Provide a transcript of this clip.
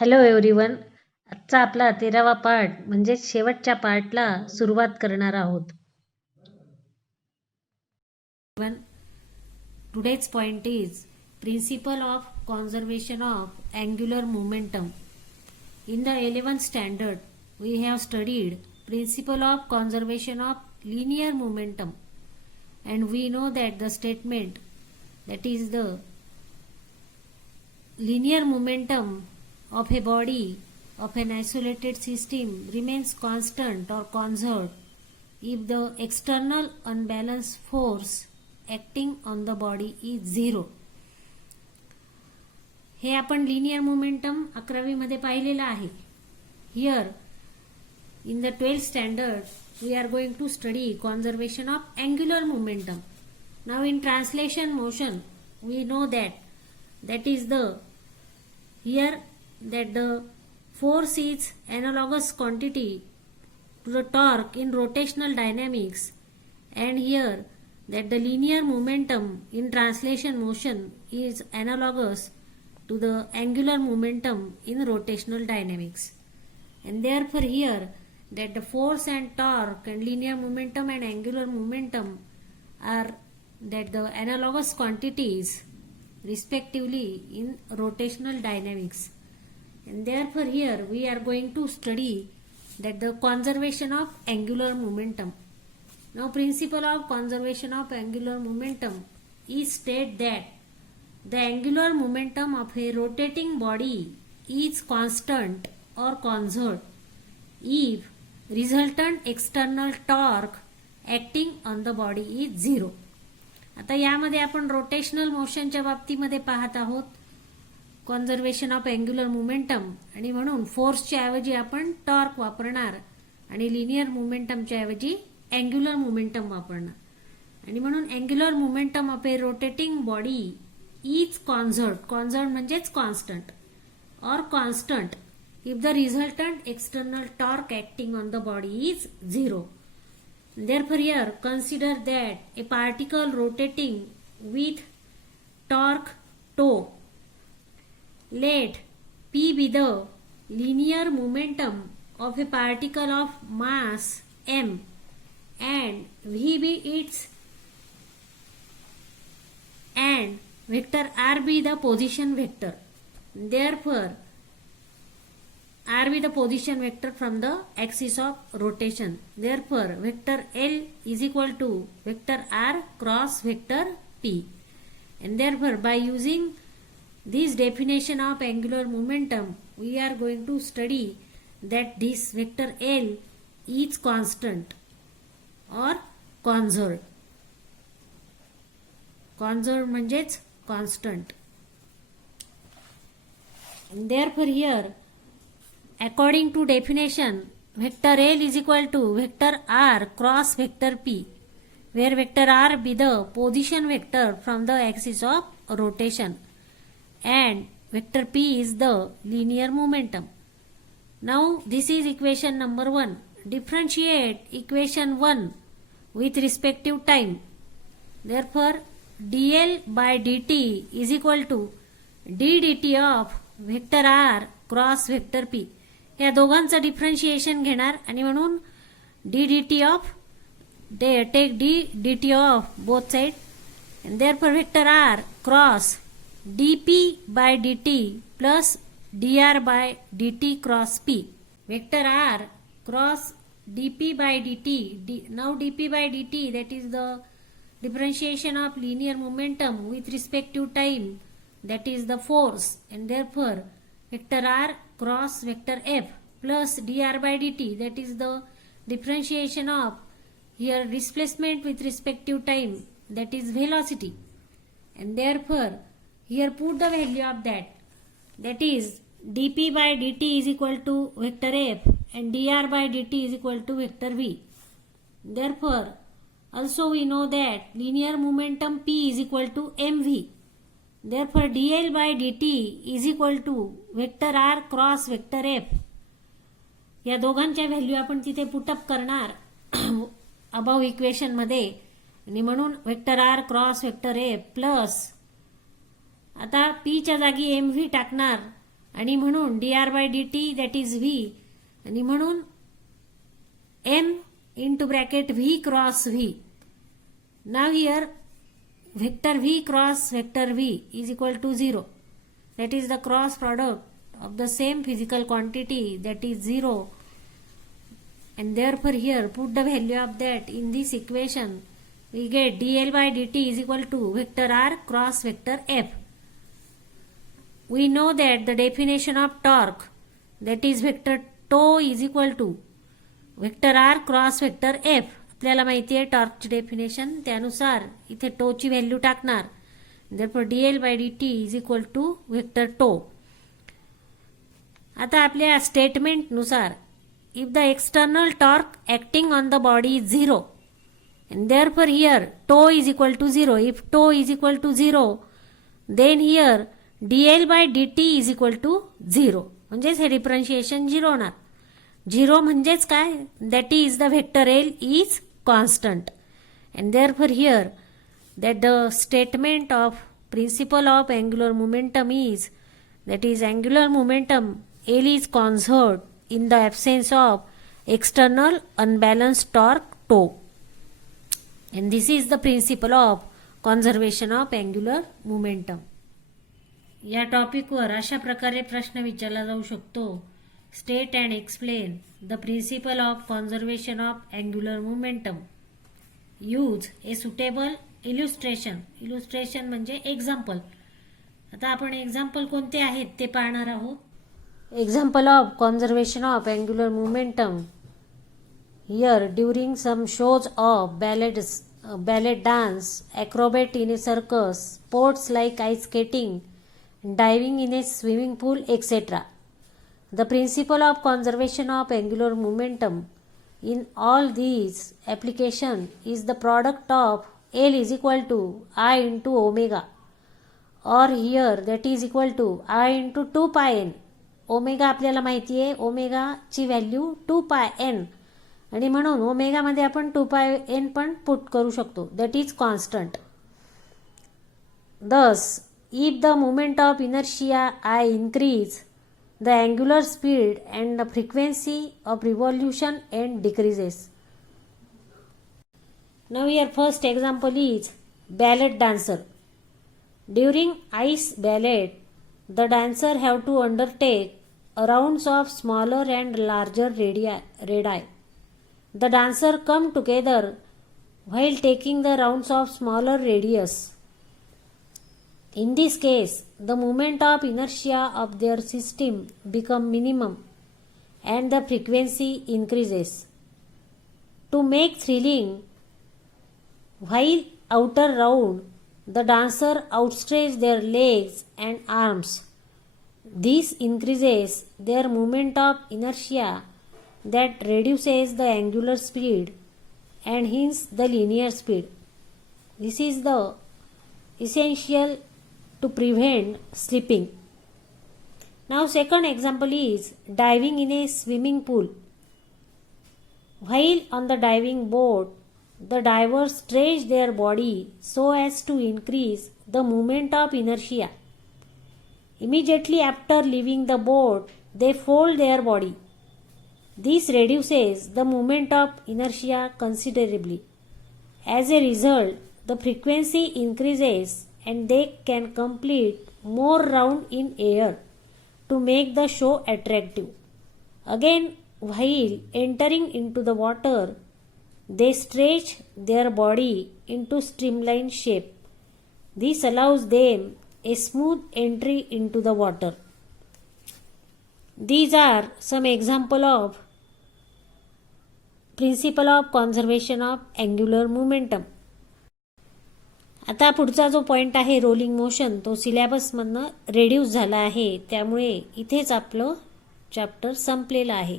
Hello everyone. आजचा आपला 13वा part म्हणजे शेवटच्या पार्टला सुरुवात करणार आहोत. Today's point is principle of conservation of angular momentum. In the 11th standard, we have studied principle of conservation of linear momentum, and we know that the statement, that is the linear momentum of a body of an isolated system remains constant or conserved if the external unbalanced force acting on the body is zero. हे आपण linear momentum 11वी मध्ये पाहिलेलं आहे. Here in the 12th standard we are going to study conservation of angular momentum. Now in translation motion we know that is the here that the force is analogous quantity to the torque in rotational dynamics, and here that the linear momentum in translation motion is analogous to the angular momentum in rotational dynamics, and therefore here that the force and torque and linear momentum and angular momentum are that the analogous quantities respectively in rotational dynamics, and therefore here we are going to study that the conservation of angular momentum. Now principle of conservation of angular momentum is state that the angular momentum of a rotating body is constant or conserved if resultant external torque acting on the body is zero. आता यामध्ये आपण rotational मोशनच्या बाबतीमध्ये पाहत आहोत conservation of angular momentum, आणि म्हणून फोर्सच्या ऐवजी आपण टॉर्क वापरणार आणि लिनियर मोमेंटमच्या ऐवजी अँग्युलर मोमेंटम वापरणार, आणि म्हणून angular momentum of a rotating body is conserved म्हणजेच कॉन्स्टंट और constant if the resultant external torque acting on the body is zero. Therefore here consider that a particle rotating with torque tau, let P be the linear momentum of a particle of mass m and V be its and vector r be the position vector. Therefore r be the position vector from the axis of rotation. Therefore vector L is equal to vector r cross vector P, and therefore by using this definition of angular momentum we are going to study that this vector L is constant or conserved. Conserved म्हणजेच constant, and therefore here according to definition, vector L is equal to vector r cross vector P, where vector r be the position vector from the axis of rotation and vector P is the linear momentum. Now this is equation number 1. Differentiate equation 1 with respective time. Therefore dl by dt is equal to d dt of vector r cross vector P. या दोघांचं differentiation घेणार, आणि म्हणून d d t of take d d t of both side, and therefore vector r cross dp by dt plus dr by dt cross p. Vector r cross dp by dt. Now dp by dt, that is the differentiation of linear momentum with respect to time, that is the force, and therefore vector r cross vector f plus dr by dt, that is the differentiation of here displacement with respect to time, that is velocity, and therefore here put the value of that is dp by dt is equal to vector f and dr by dt is equal to vector v. Therefore also we know that linear momentum p is equal to mv. Therefore dl by dt is equal to vector r cross vector f. या दोघांच्या value आपण तिथे put up करणार above equation मध्ये, आणि म्हणून vector r cross vector a plus आता p च्या जागी एम व्ही टाकणार, आणि म्हणून dr/dt दॅट इज v आणि म्हणून m into bracket v cross v. Now here vector v cross vector v is equal to 0. That is the cross product of the same physical quantity, that is 0, and therefore here put the value of that in this equation. We get dl/dt is equal to vector r cross vector f. We know that the definition of torque, that is vector tau is equal to vector r cross vector F. आपल्याला माहिती आहे टॉर्कची definition, त्यानुसार इथे टोची value टाकणार. therefore dl/dt is equal to vector tau. आता आपल्या स्टेटमेंटनुसार if the external torque acting on the body is 0 and therefore here tau is equal to 0. If tau is equal to 0 then here dl/dt is equal to 0. म्हणजेच हे differentiation 0 होणार. 0 म्हणजेच काय, that is the vector L is constant and therefore here that the statement of principle of angular momentum is that is angular momentum L is conserved in the absence of external unbalance torque tau and this is the principle of conservation of angular momentum. या टॉपिकवर अशा प्रकारे प्रश्न विचारला जाऊ शकतो. State and explain the principle of conservation of angular momentum. Use a suitable illustration. Illustration म्हणजे example. आता आपण example कोणते आहेत ते पाहणार आहोत. Example of conservation of angular momentum. Here during some shows of ballet dance, acrobat in a circus, sports like ice skating, diving in a swimming pool, etc. The principle of conservation of angular momentum in all these application is the product of L is equal to I into omega, or here that is equal to I into 2 pi n. Omega आपल्याला माहिती आहे, ओमेगाची value 2 pi n आणि म्हणून ओमेगामध्ये आपण 2 pi n पण put करू शकतो, that is constant. Thus, if the moment of inertia I increase, the angular speed and the frequency of revolution and decreases. Now here first example is ballet dancer. During ice ballet, the dancer have to undertake rounds of smaller and larger radii. The dancer come together while taking the rounds of smaller radius. In this case, the moment of inertia of their system become minimum and the frequency increases. To make thrilling, while outer round, the dancer outstretch their legs and arms. This increases their moment of inertia that reduces the angular speed and hence the linear speed. This is the essential to prevent slipping. Now second example is diving in a swimming pool. While on the diving board, the divers stretch their body so as to increase the moment of inertia. Immediately after leaving the board, they fold their body. This reduces the moment of inertia considerably. As a result, the frequency increases and they can complete more round in air to make the show attractive. Again, while entering into the water, they stretch their body into streamlined shape. This allows them a smooth entry into the water. These are some example of principle of conservation of angular momentum. आता पुढचा जो point आहे rolling motion, तो सिलेबसमधनं reduce झाला आहे, त्यामुळे इथेच आपलं चॅप्टर संपलेलं आहे.